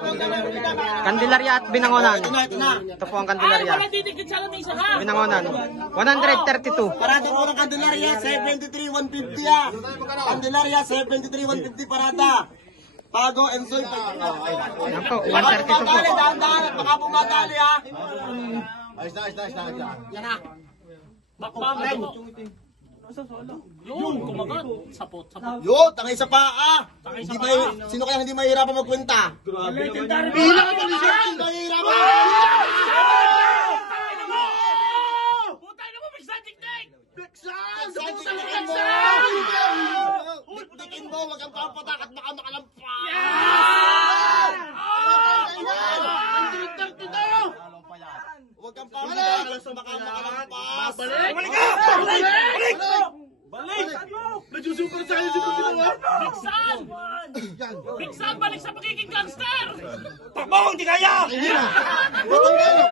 Candelaria at Binangonan. Ito po ang Candelaria. Binangonan. 132. Parada po ng Candelaria, 73,150 ah. Candelaria, 73,150 parada. Pago, Ensoy. Yan po, 132 po. Dahan-dahan at baka bumadali ha. Ayos na. Yan na. Yun, kumagat. Sapot. Yo, tangay sa paa. Sino kaya hindi mahirapan magkwenta? Pila ka mahirapan! Putay na mo, may static night! Dikdikin mo, wag kang papatak at baka makalampa. Huwag kang papatak at baka makalampas. Balik! Nagsusukal sa akin dito ginawa! Bigsan! Balik sa pagiging gangster! Takbo, hindi kaya!